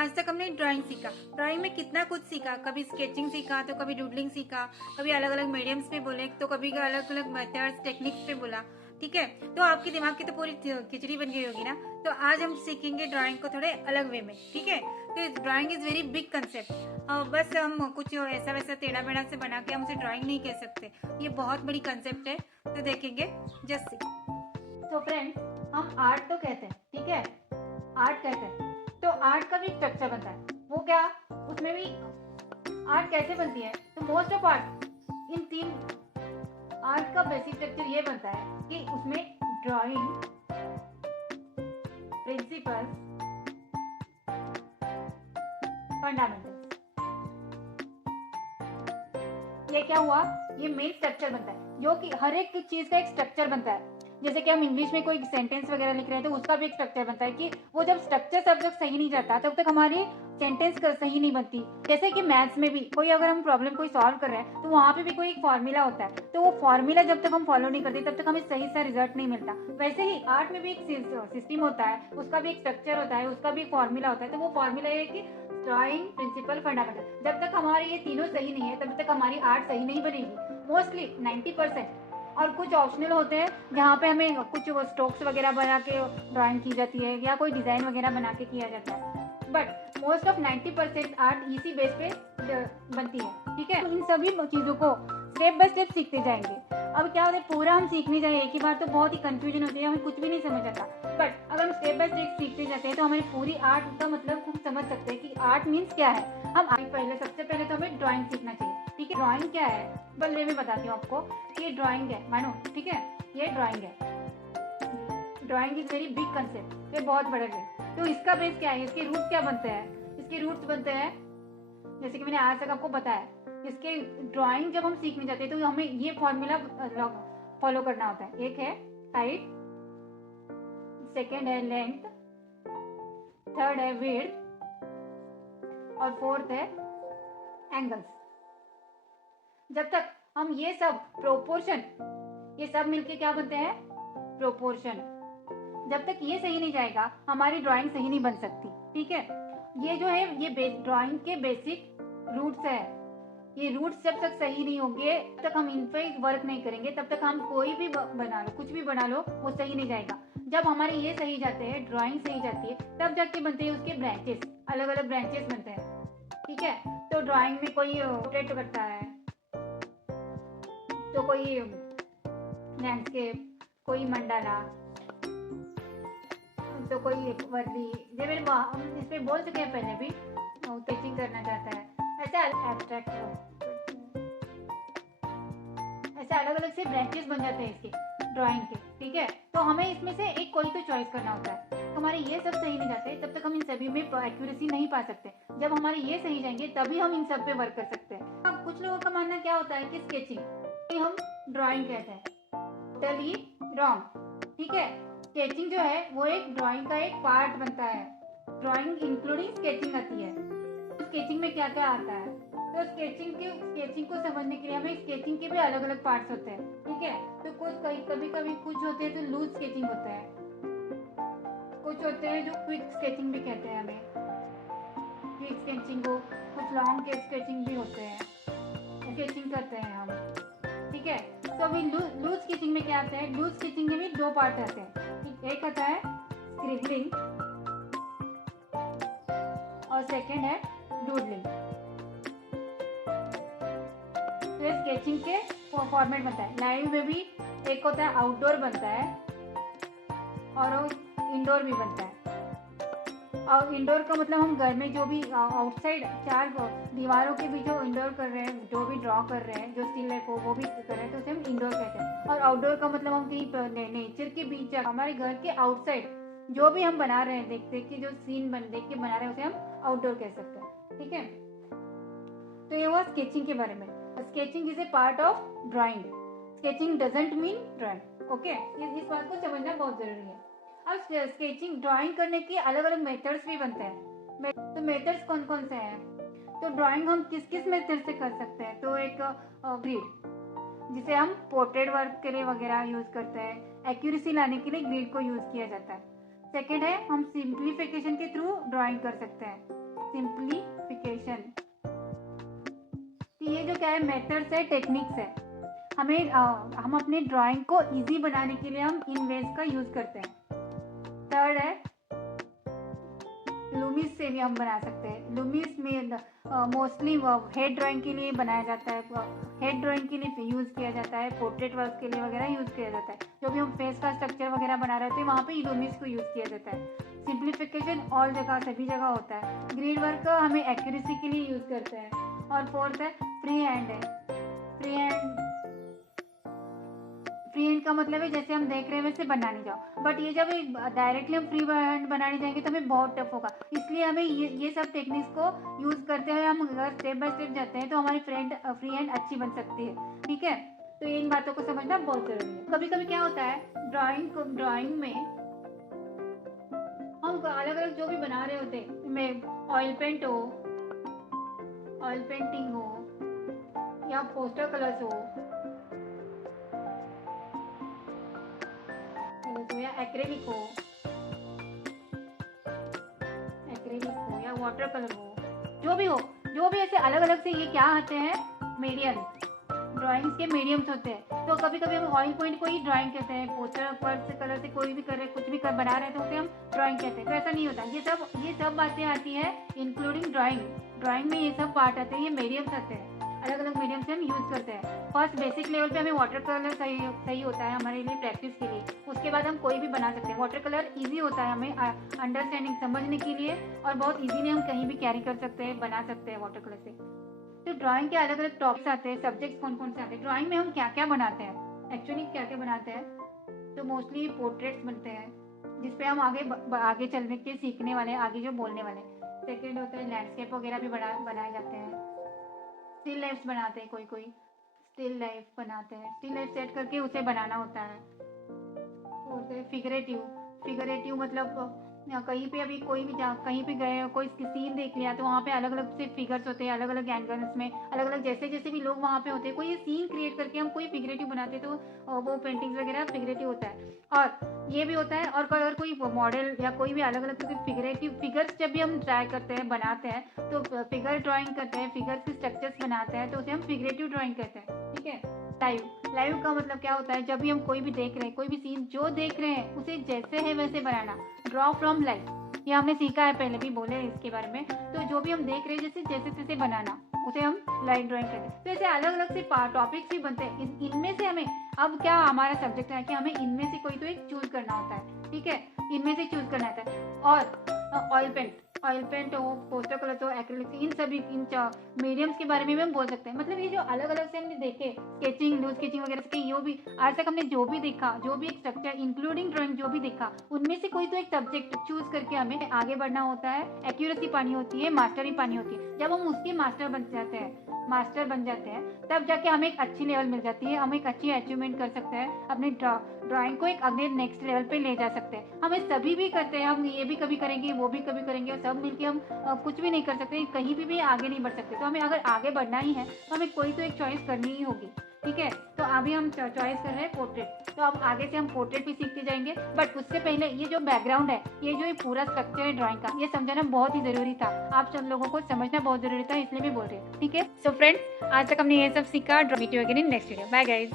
आज तक हमने ड्राइंग सीखा। ड्राइंग में कितना कुछ सीखा, कभी स्केचिंग सीखा तो कभी डूडलिंग सीखा, कभी अलग अलग मीडियम्स पे बोले तो कभी अलग अलग मेथड्स टेक्निक्स पे बोला। ठीक है, तो आपके दिमाग की तो पूरी खिचड़ी बन गई होगी ना। तो आज हम सीखेंगे ड्राइंग को थोड़े अलग वे में। ठीक है, तो drawing is very big concept. बस हम कुछ ऐसा वैसा टेढ़ा मेढ़ा से बना के हम उसे ड्राइंग नहीं कह सकते, ये बहुत बड़ी कंसेप्ट है। तो देखेंगे जस्ट सी। तो फ्रेंड्स, हम आर्ट तो कहते हैं, ठीक है, आर्ट कहते हैं, तो आर्ट का भी स्ट्रक्चर बनता है। वो क्या, उसमें भी आर्ट कैसे बनती है, तो मोस्ट ऑफ आर्ट इन तीन आर्ट का बेसिक स्ट्रक्चर ये बनता है कि उसमें ड्राइंग, प्रिंसिपल्स, फंडामेंटल्स, ये क्या हुआ, ये मेन स्ट्रक्चर बनता है, जो कि हर एक चीज का एक स्ट्रक्चर बनता है। जैसे कि हम इंग्लिश में कोई सेंटेंस वगैरह लिख रहे हैं तो उसका भी एक स्ट्रक्चर बनता है कि वो जब स्ट्रक्चर सब जब सही नहीं जाता तब तक हमारी सेंटेंस सही नहीं बनती। जैसे कि मैथ्स में भी कोई अगर हम प्रॉब्लम कोई सॉल्व कर रहे हैं तो वहाँ पे भी कोई एक फॉर्मूला होता है, तो वो फॉर्मूला जब तक हम फॉलो नहीं करते तब तक हमें सही सा रिजल्ट नहीं मिलता। वैसे ही आर्ट में भी एक सिस्टम होता है, उसका भी एक स्ट्रक्चर होता है, उसका भी एक फॉर्मूला होता है। तो वो फॉर्मूला है कि ड्राइंग, प्रिंसिपल, फंडामेंटल। जब तक हमारे ये तीनों सही नहीं है तब तक हमारी आर्ट सही नहीं बनेगी, मोस्टली 90%। और कुछ ऑप्शनल होते हैं जहाँ पे हमें कुछ स्ट्रोक्स वगैरह बना के ड्राइंग की जाती है या कोई डिज़ाइन वगैरह बना के किया जाता है, बट मोस्ट ऑफ 90% आर्ट इसी बेस पे बनती है। ठीक है, इन सभी चीज़ों को स्टेप बाय स्टेप सीखते जाएंगे। अब क्या होता है, पूरा हम सीखने जाए एक ही बार तो बहुत ही कंफ्यूजन होती है, हमें कुछ भी नहीं समझ आता। बट अगर हम स्टेप बाय स्टेप सीखते जाते हैं तो हमारी पूरी आर्ट का मतलब हम समझ सकते हैं कि आर्ट मीन्स क्या है। हम पहले सबसे पहले तो हमें ड्राइंग सीखना चाहिए। ठीक है, ड्राइंग क्या है, बल्ले में बताती हूँ आपको कि ये ड्राइंग है, मानो। ठीक है, ये ड्राइंग है। Drawing is very big concept, ये बहुत बड़ा है। तो इसका बेस क्या है, इसके रूट्स क्या बनते हैं, इसके रूट्स बनते हैं जैसे कि मैंने आज तक आपको बताया। इसके ड्राइंग जब हम सीखने जाते हैं तो हमें ये फॉर्मूला फॉलो करना होता है। एक है हाइट, सेकेंड है लेंथ, थर्ड है विड्थ और फोर्थ है एंगल्स। जब तक हम ये सब प्रोपोर्शन, ये सब मिलके क्या बनते हैं, प्रोपोर्शन, जब तक ये सही नहीं जाएगा हमारी ड्राइंग सही नहीं बन सकती। ठीक है, ये जो है ये ड्राइंग के बेसिक रूट्स है। ये रूट्स जब तक सही नहीं होंगे तब तक हम इन पे वर्क नहीं करेंगे, तब तक हम कोई भी बना लो, कुछ भी बना लो, वो सही नहीं जाएगा। जब हमारे ये सही जाते हैं, ड्राइंग सही जाती है, तब जाके बनते हैं उसके ब्रांचेस, अलग अलग ब्रांचेस बनते हैं। ठीक है, तो ड्राइंग में कोई पोर्ट्रेट करता है, तो कोई लैंडस्केप, कोई मंडाला, तो कोई वर्दी, ये मेरे हम इस पे बोल चुके हैं पहले भी, स्केचिंग करना चाहता है, ऐसे एब्स्ट्रैक्ट, ऐसे अलग अलग से ब्रांचेस बन जाते हैं इसके ड्राइंग के। ठीक है, तो हमें इसमें से एक कोई तो चॉइस करना होता है। तो हमारे ये सब सही नहीं जाते तब तक हम इन सभी में एक्यूरेसी नहीं पा सकते। जब हमारे ये सही जाएंगे तभी हम इन सब पे वर्क कर सकते हैं। अब कुछ लोगों का मानना क्या होता है कि स्केचिंग हम ड्राइंग कहते हैं, टोटली रॉन्ग। ठीक है, स्केचिंग जो है वो एक ड्राइंग का एक पार्ट बनता है, ड्राइंग इंक्लूडिंग स्केचिंग आती है। तो स्केचिंग में क्या क्या आता है, तो स्केचिंग को समझने के लिए हमें स्केचिंग के भी अलग अलग पार्ट्स होते हैं। ठीक है, तो कुछ कभी कभी कुछ होते हैं तो लूज स्केचिंग होता है, कुछ होते हैं जो क्विक स्केचिंग भी कहते हैं हमें, क्विक स्केचिंग को, कुछ लॉन्ग के स्केचिंग भी होते हैं, स्केचिंग करते हैं हम। ठीक है, तो अभी लूज स्केचिंग में क्या आता है, लूज स्केचिंग में भी दो पार्ट आते हैं। एक आता है स्क्रिबलिंग और सेकंड है डूडलिंग। तो ये स्केचिंग के फॉर्मेट बनता है। लाइव में भी एक होता है आउटडोर बनता है और इंडोर भी बनता है। और इंडोर का मतलब हम घर में जो भी आउटसाइड चार दीवारों के भी जो इंडोर कर रहे हैं, जो भी ड्रॉ कर रहे हैं, जो स्टिल लाइफ हो वो भी कर रहे हैं, तो उसे हम इंडोर कहते हैं। और आउटडोर का मतलब हम कहीं नेचर के बीच, हमारे घर के आउटसाइड जो भी हम बना रहे हैं, देख के जो सीन देख के बना रहे हैं उसे हम आउटडोर कह सकते हैं। ठीक है, तो ये हुआ स्केचिंग के बारे में। Sketching is a part of drawing, sketching doesn't mean drawing. Okay, इस बात को समझना बहुत जरूरी है। अब स्केचिंग ड्राइंग करने के अलग अलग मेथड्स भी बनते हैं। तो मेथड्स कौन कौन से हैं, तो ड्राइंग हम किस किस मेथड से कर सकते हैं, तो एक ग्रिड, जिसे हम पोर्ट्रेट वर्क के लिए वगैरह यूज करते हैं, एक्यूरेसी लाने के लिए ग्रिड को यूज किया जाता है। सेकेंड है हम सिंप्लीफिकेशन के थ्रू ड्राइंग कर सकते हैं। सिंप्लीफिकेशन। ये जो क्या है, मेथड्स है, टेक्निक्स है। हम अपने ड्राइंग को इजी बनाने के लिए हम इन वेज का यूज करते हैं। थर्ड है लूमिस से भी हम बना सकते हैं। लूमिस में मोस्टली हेड ड्राइंग के लिए बनाया जाता है, हेड ड्राइंग के लिए यूज़ किया जाता है, पोर्ट्रेट वर्क के लिए वगैरह यूज़ किया जाता है। जो भी हम फेस का स्ट्रक्चर वगैरह बना रहे थे वहाँ पे लूमिस को यूज़ किया जाता है। सिंप्लीफिकेशन ऑल जगह, सभी जगह होता है। ग्रिड वर्क का हमें एक्यूरेसी के लिए यूज़ करते हैं। और फोर्थ है फ्री हैंड है। फ्री हैंड का मतलब है जैसे हम देख रहे हैं वैसे बनाने जाओ, बट ये जब डायरेक्टली हम फ्री हैंड बनाने जाएंगे तो हमें बहुत टफ होगा। इसलिए हमें ये सब टेक्निक्स को यूज़ करते हुए हम अगर स्टेप बाय स्टेप जाते हैं तो हमारी फ्री हैंड अच्छी बन सकती है। ठीक है, तो इन बातों को समझना बहुत जरूरी है। कभी कभी क्या होता है ड्राइंग में हम अलग अलग जो भी बना रहे होते हैं, ऑयल पेंट हो, ऑयल पेंटिंग हो या पोस्टर कलर्स हो या एक्रेलिक हो या वाटर कलर हो, जो भी ऐसे अलग अलग से ये क्या आते हैं, मीडियम, ड्राइंग्स के मीडियम्स होते हैं। तो कभी कभी हम ऑयल पॉइंट को ही ड्राइंग कहते हैं, पोस्टर पर से कलर से कोई भी कर रहे कुछ भी बना रहे हैं तो उसे हम ड्राइंग कहते हैं। तो ऐसा नहीं होता, ये सब बातें आती है इंक्लूडिंग ड्राइंग में ये सब पार्ट आते हैं, ये मीडियम्स आते हैं, अलग अलग मीडियम से हम यूज़ करते हैं। फर्स्ट बेसिक लेवल पे हमें वाटर कलर सही होता है हमारे लिए प्रैक्टिस के लिए, उसके बाद हम कोई भी बना सकते हैं। वाटर कलर इजी होता है हमें अंडरस्टैंडिंग समझने के लिए, और बहुत इजीली हम कहीं भी कैरी कर सकते हैं, बना सकते हैं वाटर कलर से। तो ड्राइंग के अलग अलग टॉपिक्स आते हैं, सब्जेक्ट्स कौन कौन से आते हैं, ड्राइंग में हम क्या क्या बनाते हैं, एक्चुअली क्या क्या बनाते हैं। तो मोस्टली पोर्ट्रेट्स बनते हैं जिसपे हम आगे चलने के सीखने वाले, आगे जो बोलने वाले। सेकेंड होता है लैंडस्केप वगैरह भी बनाए जाते हैं। स्टिल लाइफ्स बनाते हैं, कोई स्टिल लाइफ बनाते हैं, स्टिल लाइफ सेट करके उसे बनाना होता है। होते हैं फिगरेटिव मतलब कहीं पे अभी कहीं पे गए, कोई सीन देख लिया तो वहाँ पे अलग अलग से फिगर्स होते हैं, अलग अलग एंगल्स में, अलग अलग जैसे भी लोग वहाँ पे होते हैं, कोई सीन क्रिएट करके हम कोई फिगरेटिव बनाते हैं तो वो पेंटिंग्स वगैरह फिगरेटिव होता है। और ये भी होता है, और अगर कोई मॉडल या कोई भी अलग अलग फिगरेटिव फिगर्स जब भी हम ट्राई करते हैं, बनाते हैं, तो फिगर ड्राइंग करते हैं, फिगर्स के स्ट्रक्चर्स बनाते हैं, तो उसे हम फिगरेटिव ड्राइंग कहते हैं। ठीक है, लाइव का मतलब क्या होता है, जब भी हम कोई भी देख रहे हैं, कोई भी सीन जो देख रहे हैं उसे जैसे है वैसे बनाना, ड्रॉ फ्रॉम लाइफ। ये हमने सीखा है, पहले भी बोले इसके बारे में। तो जो भी हम देख रहे हैं जैसे तैसे बनाना, उसे हम लाइव ड्राइंग कहते हैं। तो ऐसे अलग अलग से टॉपिक्स भी बनते हैं। इनमें से हमें, अब क्या हमारा सब्जेक्ट है कि हमें इनमें से कोई तो एक चूज करना होता है। ठीक है, इनमें से चूज करना होता है। और ऑयल पेंट हो, पोस्टर कलर हो, एक्रिलिक, इन मीडियम्स के बारे में भी हम बोल सकते हैं। मतलब ये जो अलग अलग से हमने देखे, स्केचिंग, लूज स्केचिंग वगैरह से, यो भी आज तक हमने जो भी देखा, जो भी एक स्ट्रक्चर इंक्लूडिंग ड्राइंग जो भी देखा, उनमें से कोई तो एक सब्जेक्ट चूज करके हमें आगे बढ़ना होता है। एक्यूरेसी पानी होती है, मास्टरी पानी होती है। जब हम उसके मास्टर बन जाते हैं तब जाके हमें एक अच्छी लेवल मिल जाती है, हम एक अच्छी अचीवमेंट कर सकते हैं, अपने ड्राइंग को एक अगले नेक्स्ट लेवल पे ले जा सकते हैं। हम सभी भी करते हैं, हम ये भी कभी करेंगे, वो भी कभी करेंगे, और सब मिलके हम कुछ भी नहीं कर सकते, कहीं भी आगे नहीं बढ़ सकते। तो हमें अगर आगे बढ़ना ही है तो हमें कोई तो एक चॉइस करनी ही होगी। ठीक है, तो अभी हम चॉइस कर रहे हैं पोर्ट्रेट, तो अब आगे से हम पोर्ट्रेट भी सीखते जाएंगे। बट उससे पहले ये जो बैकग्राउंड है, ये जो पूरा स्ट्रक्चर है ड्राइंग का, ये समझना बहुत ही जरूरी था। आप सब लोगों को समझना बहुत जरूरी था, इसलिए भी बोल रहे हैं। ठीक है, सो फ्रेंड्स, आज तक हमने ये सब सीखा। Video again in next video. Bye guys.